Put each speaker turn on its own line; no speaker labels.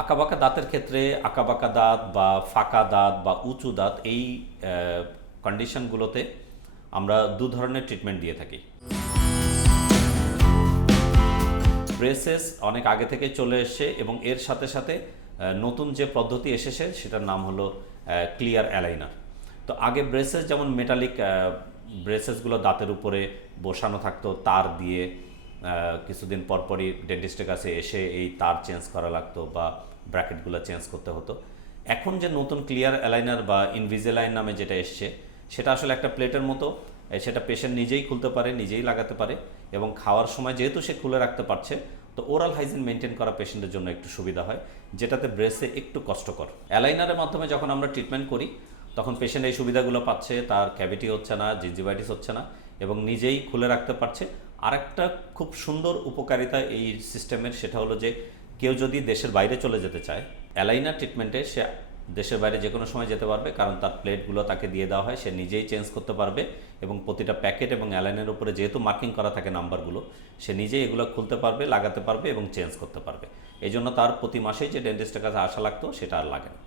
আঁকাবাঁকা দাঁতের ক্ষেত্রে আঁকাবাঁকা দাঁত বা ফাঁকা দাঁত বা উঁচু দাঁত, এই কন্ডিশনগুলোতে আমরা দু ধরনের ট্রিটমেন্ট দিয়ে থাকি। ব্রেসেস অনেক আগে থেকে চলে এসছে এবং এর সাথে সাথে নতুন যে পদ্ধতি এসেছে সেটার নাম হলো ক্লিয়ার অ্যালাইনার তো আগে ব্রেসেস যেমন মেটালিক ব্রেসেসগুলো দাঁতের উপরে বসানো থাকতো, তার দিয়ে কিছুদিন পরপরই ডেন্টিস্টের কাছে এসে এই তার চেঞ্জ করা লাগতো বা ব্র্যাকেটগুলো চেঞ্জ করতে হতো। এখন যে নতুন ক্লিয়ার অ্যালাইনার বা ইনভিজেলাইন নামে যেটা এসছে, সেটা আসলে একটা প্লেটের মতো সেটা পেশেন্ট নিজেই খুলতে পারে, নিজেই লাগাতে পারে এবং খাওয়ার সময় যেহেতু সে খুলে রাখতে পারছে, তো ওরাল হাইজিন মেনটেন করা পেশেন্টের জন্য একটু সুবিধা হয়, যেটাতে ব্রেসে একটু কষ্টকর। অ্যালাইনারের মাধ্যমে যখন আমরা ট্রিটমেন্ট করি, তখন পেশেন্ট এই সুবিধাগুলো পাচ্ছে, তার ক্যাভিটি হচ্ছে না জিঞ্জিভাইটিস হচ্ছে না এবং নিজেই খুলে রাখতে পারছে। আরেকটা খুব সুন্দর উপকারিতা এই সিস্টেমের সেটা হলো যে কেউ যদি দেশের বাইরে চলে যেতে চায় অ্যালাইনার ট্রিটমেন্টে সে দেশের বাইরে যে কোনো সময় যেতে পারবে, কারণ তার প্লেটগুলো তাকে দিয়ে দেওয়া হয়, সে নিজেই চেঞ্জ করতে পারবে এবং প্রতিটা প্যাকেট এবং অ্যালাইনের উপরে যেহেতু মার্কিং করা থাকে নাম্বারগুলো, সে নিজেই এগুলো খুলতে পারবে, লাগাতে পারবে এবং চেঞ্জ করতে পারবে। এই জন্য তার প্রতি মাসেই যে ডেন্টিস্টের কাছে আসা লাগতো, সেটা আর লাগে না।